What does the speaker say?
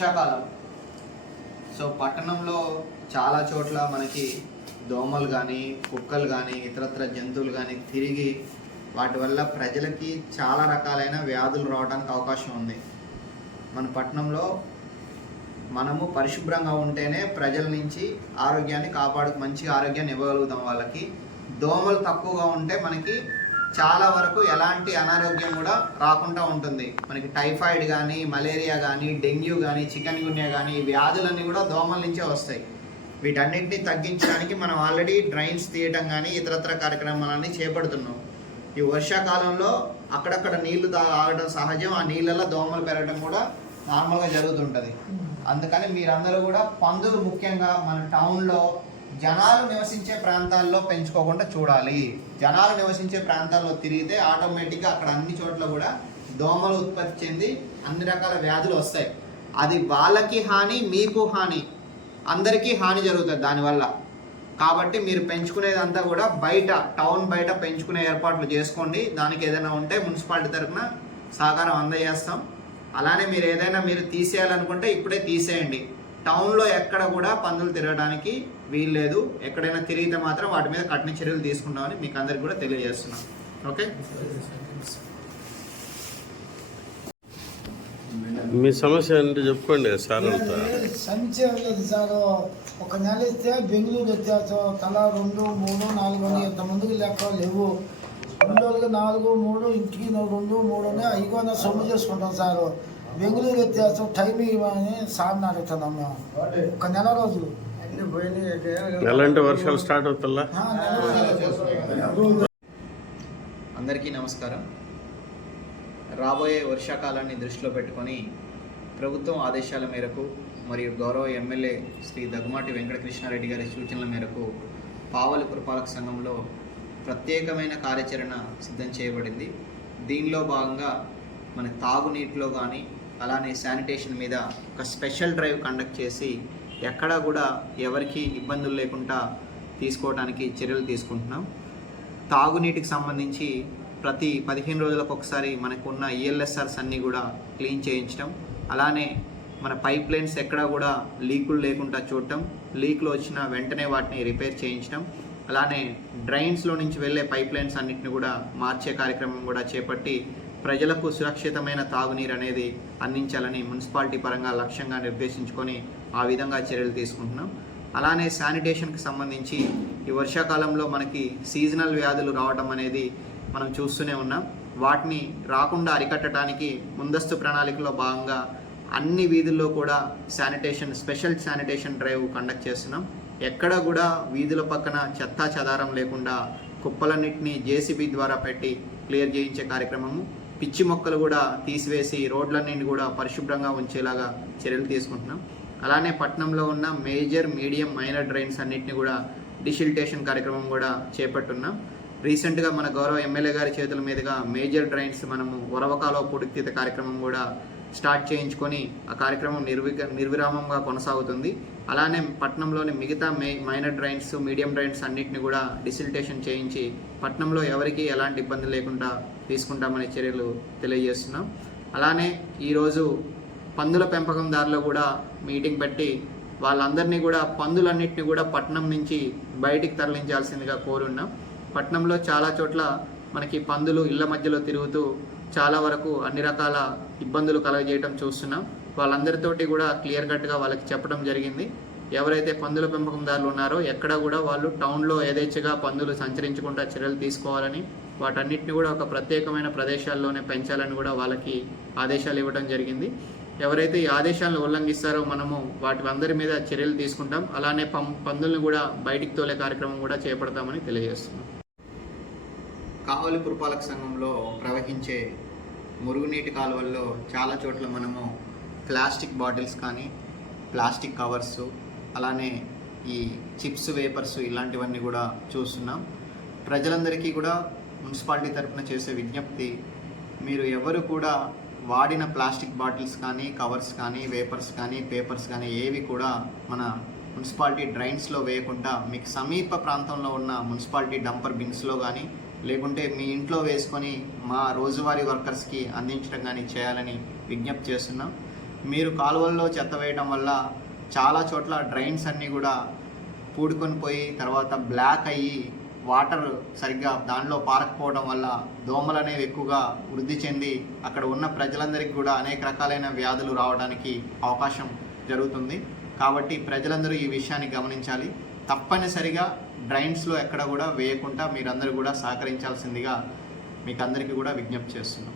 వర్షాకాలం. సో పట్టణంలో చాలా చోట్ల మనకి దోమలు కానీ కుక్కలు కానీ ఇతరత్ర జంతువులు కానీ తిరిగి వాటి వల్ల ప్రజలకి చాలా రకాలైన వ్యాధులు రావడానికి అవకాశం ఉంది. మన పట్టణంలో మనము పరిశుభ్రంగా ఉంటేనే ప్రజల నుంచి ఆరోగ్యాన్ని కాపాడు మంచిగా ఆరోగ్యాన్ని ఇవ్వగలుగుతాం వాళ్ళకి. దోమలు తక్కువగా ఉంటే మనకి చాలా వరకు ఎలాంటి అనారోగ్యం కూడా రాకుండా ఉంటుంది. మనకి టైఫాయిడ్ కానీ మలేరియా కానీ డెంగ్యూ కానీ చికెన్ గున్యా కానీ ఈ వ్యాధులన్నీ కూడా దోమల నుంచే వస్తాయి. వీటన్నిటిని తగ్గించడానికి మనం ఆల్రెడీ డ్రైన్స్ తీయటం కానీ ఇతరత్ర కార్యక్రమాలన్నీ చేపడుతున్నాం. ఈ వర్షాకాలంలో అక్కడక్కడ నీళ్ళు తా- ఆగడం సహజం. ఆ నీళ్ళలో దోమలు పెరగడం కూడా నార్మల్గా జరుగుతుంటుంది. అందుకని మీరందరూ కూడా పందులు ముఖ్యంగా మన టౌన్లో జనాలు నివసించే ప్రాంతాల్లో పెంచుకోకుండా చూడాలి. జనాలు నివసించే ప్రాంతాల్లో తిరిగితే ఆటోమేటిక్గా అక్కడ అన్ని చోట్ల కూడా దోమలు ఉత్పత్తి చెంది అన్ని రకాల వ్యాధులు వస్తాయి. అది వాళ్ళకి హాని మీకు హాని అందరికీ హాని జరుగుతుంది దానివల్ల. కాబట్టి మీరు పెంచుకునేదంతా కూడా బయట టౌన్ బయట పెంచుకునే ఏర్పాట్లు చేసుకోండి. దానికి ఏదైనా ఉంటే మున్సిపాలిటీ తరఫున సహకారం అందజేస్తాం. అలానే మీరు ఏదైనా మీరు తీసేయాలనుకుంటే ఇప్పుడే తీసేయండి. టౌన్లో ఎక్కడ కూడా పందులు తిరగడానికి వీల్లేదు ఎక్కడైనా తిరిగితే మాత్రం వాటి మీద కఠిన చర్యలు తీసుకుంటామని మీకు అందరికి కూడా తెలియజేస్తున్నాం. ఓకే? మీ సమస్య అంటే చెప్పుకోండి సార్ సంచయం లేదు సార్. ఒక నెల ఇస్తే బెంగళూరు వచ్చేస్తాం తలా రెండు మూడు నాలుగు అని ఇంత ముందుకు లెక్క లేవు. రెండు నాలుగు మూడు ఇంటికి రెండు మూడు అని అయిపోయినా సొమ్ము చేసుకుంటాం సార్. బెంగళూరు వచ్చేస్తాం టైం ఇవ్వని సార్ని అడుగుతున్నాం మేము. ఒక నెల రోజులు. ఎలాంటి వర్షాలు స్టార్ట్ అవుతుందా అందరికీ నమస్కారం. రాబోయే వర్షాకాలాన్ని దృష్టిలో పెట్టుకొని ప్రభుత్వం ఆదేశాల మేరకు మరియు గౌరవ ఎమ్మెల్యే శ్రీ దగ్గుమాటి వెంకటకృష్ణారెడ్డి గారి సూచనల మేరకు పావలి పురపాలక సంఘంలో ప్రత్యేకమైన కార్యాచరణ సిద్ధం చేయబడింది. దీనిలో భాగంగా మన తాగునీటిలో కానీ అలానే శానిటేషన్ మీద ఒక స్పెషల్ డ్రైవ్ కండక్ట్ చేసి ఎక్కడా కూడా ఎవరికి ఇబ్బందులు లేకుండా తీసుకోవడానికి చర్యలు తీసుకుంటున్నాం. తాగునీటికి సంబంధించి ప్రతి పదిహేను రోజులకు ఒకసారి మనకున్న ఈఎల్ఎస్ఆర్స్ అన్నీ కూడా క్లీన్ చేయించడం అలానే మన పైప్ లైన్స్ ఎక్కడా కూడా లీకులు లేకుండా చూడటం. లీకులు వచ్చిన వెంటనే వాటిని రిపేర్ చేయించడం అలానే డ్రైన్స్లో నుంచి వెళ్ళే పైప్ లైన్స్ అన్నిటిని కూడా మార్చే కార్యక్రమం కూడా చేపట్టి ప్రజలకు సురక్షితమైన తాగునీరు అనేది అందించాలని మున్సిపాలిటీ పరంగా లక్ష్యంగా నిర్దేశించుకొని ఆ విధంగా చర్యలు తీసుకుంటున్నాం. అలానే శానిటేషన్కి సంబంధించి ఈ వర్షాకాలంలో మనకి సీజనల్ వ్యాధులు రావడం అనేది మనం చూస్తూనే ఉన్నాం. వాటిని రాకుండా అరికట్టడానికి ముందస్తు ప్రణాళికలో భాగంగా అన్ని వీధుల్లో కూడా sanitation special sanitation drive conduct చేస్తున్నాం. ఎక్కడ కూడా వీధుల పక్కన చెత్తా చెదారం లేకుండా కుప్పలన్నింటినీ జేసీబీ ద్వారా పెట్టి క్లియర్ చేయించే కార్యక్రమము. పిచ్చి మొక్కలు కూడా తీసివేసి రోడ్లన్నింటినీ కూడా పరిశుభ్రంగా ఉంచేలాగా చర్యలు తీసుకుంటున్నాం. అలానే పట్టణంలో ఉన్న మేజర్ మీడియం మైనర్ డ్రైన్స్ అన్నింటినీ కూడా డిసిల్టేషన్ కార్యక్రమం కూడా చేపట్టున్నాం. రీసెంట్గా మన గౌరవ ఎమ్మెల్యే గారి చేతుల మీదుగా మేజర్ డ్రైన్స్ మనము వరవకాలో పూడికతీత కార్యక్రమం కూడా స్టార్ట్ చేయించుకొని ఆ కార్యక్రమం నిర్విక నిర్విరామంగా కొనసాగుతుంది. అలానే పట్నంలోని మిగతా మే మైనర్ డ్రైన్స్ మీడియం డ్రైన్స్ అన్నింటిని కూడా డిసిల్టేషన్ చేయించి పట్నంలో ఎవరికి ఎలాంటి ఇబ్బంది లేకుండా తీసుకుంటామనే చర్యలు తెలియజేస్తున్నాం. అలానే ఈరోజు పందుల పెంపకందారులు కూడా మీటింగ్ పెట్టి వాళ్ళందరినీ కూడా పందులన్నింటినీ కూడా పట్నం నుంచి బయటికి తరలించాల్సిందిగా కోరున్నాం. పట్నంలో చాలా చోట్ల మనకి పందులు ఇళ్ళ మధ్యలో తిరుగుతూ చాలా వరకు అన్ని రకాల ఇబ్బందులు కలగజేయటం చూస్తున్నాం. వాళ్ళందరితోటి కూడా క్లియర్ కట్గా వాళ్ళకి చెప్పడం జరిగింది. ఎవరైతే పందుల పెంపకందారులు ఉన్నారో ఎక్కడ కూడా వాళ్ళు టౌన్లో యథేచ్ఛగా పందులు సంచరించకుండా చర్యలు తీసుకోవాలని వాటన్నిటిని కూడా ఒక ప్రత్యేకమైన ప్రదేశాల్లోనే పెంచాలని కూడా వాళ్ళకి ఆదేశాలు ఇవ్వడం జరిగింది. ఎవరైతే ఈ ఆదేశాలను ఉల్లంఘిస్తారో మనము వాటి అందరి మీద చర్యలు తీసుకుంటాం. అలానే పం పందుల్ని కూడా బయటికి తోలే కార్యక్రమం కూడా చేపడతామని తెలియజేస్తున్నాం. కావలి పురపాలక సంఘంలో ప్రవహించే మురుగునీటి కాలువల్లో చాలా చోట్ల మనము ప్లాస్టిక్ బాటిల్స్ కానీ ప్లాస్టిక్ కవర్స్ అలానే ఈ చిప్స్ వేపర్స్ ఇలాంటివన్నీ కూడా చూస్తున్నాం. ప్రజలందరికీ కూడా మున్సిపాలిటీ తరఫున చేసే విజ్ఞప్తి మీరు ఎవరు కూడా వాడిన ప్లాస్టిక్ బాటిల్స్ కానీ కవర్స్ కానీ వేపర్స్ కానీ పేపర్స్ కానీ ఏవి కూడా మన మున్సిపాలిటీ డ్రైన్స్లో వేయకుండా మీకు సమీప ప్రాంతంలో ఉన్న మున్సిపాలిటీ డంపర్ బిన్స్లో కానీ లేకుంటే మీ ఇంట్లో వేసుకొని మా రోజువారీ వర్కర్స్కి అందించడం కానీ చేయాలని విజ్ఞప్తి చేస్తున్నాం. మీరు కాలువల్లో చెత్త వేయడం వల్ల చాలా చోట్ల డ్రైన్స్ అన్నీ కూడా పూడుకొని పోయి తర్వాత బ్లాక్ అయ్యి వాటర్ సరిగ్గా దానిలో పారకపోవడం వల్ల దోమలు అనేవి ఎక్కువగా వృద్ధి చెంది అక్కడ ఉన్న ప్రజలందరికీ కూడా అనేక రకాలైన వ్యాధులు రావడానికి అవకాశం జరుగుతుంది. కాబట్టి ప్రజలందరూ ఈ విషయాన్ని గమనించాలి. తప్పనిసరిగా డ్రైన్స్లో ఎక్కడ కూడా వేయకుండా మీరందరూ కూడా సహకరించాల్సిందిగా మీకు అందరికీ కూడా విజ్ఞప్తి చేస్తున్నాం.